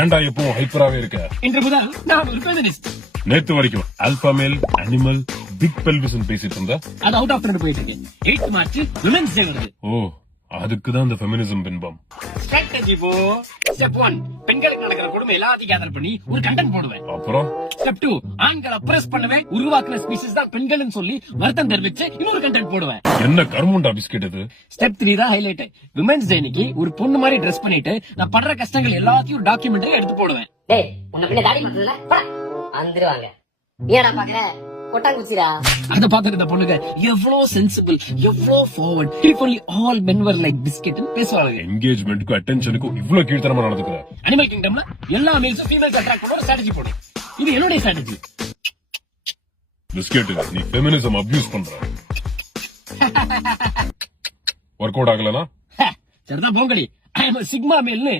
ஏன்டா எப்பவும் ஹைப்பராவே இருக்க? இன்று முதல் நான் ஒரு ஃபெமினிஸ்ட். நேத்து வரைக்கும் ஆல்பா மேல், அனிமல், பிக் பெல்விசன் பேசிட்டு இருந்த. அது அவுட் ஆஃப் ட்ரெண்ட் போயிட்டு இருக்கு. 8 மார்ச் விமென்ஸ் டே வருது. ஓ, அதுக்குதான் இந்த ஃபெமினிசம் பின்பம். ஸ்ட்ராட்டஜி போ. ஸ்டெப் 1, பெண்களுக்கு நடக்கிற கொடுமை எல்லாத்தையும் கேதர் பண்ணி ஒரு கண்டென்ட் போடுவேன். அப்புறம் ஸ்டெப் 2, ஆண்களை பிரஸ் பண்ணுவேன். உருவாக்குன ஸ்பீசிஸ் தான் பெண்கள்னு சொல்லி வருத்தம் தெரிவிச்சு இன்னொரு கண்டென்ட் போடுவேன். என்ன கருமுண்டா பிஸ்கெட் இது? ஸ்டெப் 3 தான் ஹைலைட். விமென்ஸ் டே அன்னைக்கு ஒரு பொண்ணு மாதிரி ட்ரெஸ் பண்ணிட்டு நான் படுற கஷ்டங்கள் எல்லாத்தையும் டாக்குமெண்ட்ரி எடுத்து போடுவேன். டேய் உன்ன பின்ன தாடி மாத்தல வந்துருவாங்க. ஏடா பாக்குற கொட்டாங்குச்சிரா. அத பாத்துட்டு இந்த பொண்ணுங்க எவ்வளவு சென்சிபிள், எவ்வளவு forward, if only all men were like biscuit பேசுவாங்க. என்கேஜ்மெண்ட்க்கு அட்டென்ஷனுக்கு இவ்ளோ கீழ்த்தரமா நடந்துக்கிற. அனிமல் கிங்டம்ல எல்லா மேல்ஸும் ஃபீமேல்ஸ் அட்ராக்ட் பண்ண ஒரு ஸ்ட்ராட்டஜி போடு. இது என்னோட ஸ்ட்ராட்டஜி. பிஸ்கெட், நீ ஃபெமினிசம் அபியூஸ் பண்ற. ஒர்க் அவுட் ஆகலனா சரிதான் போங்கடி. ஐ அம் சிக்மா மேல்னு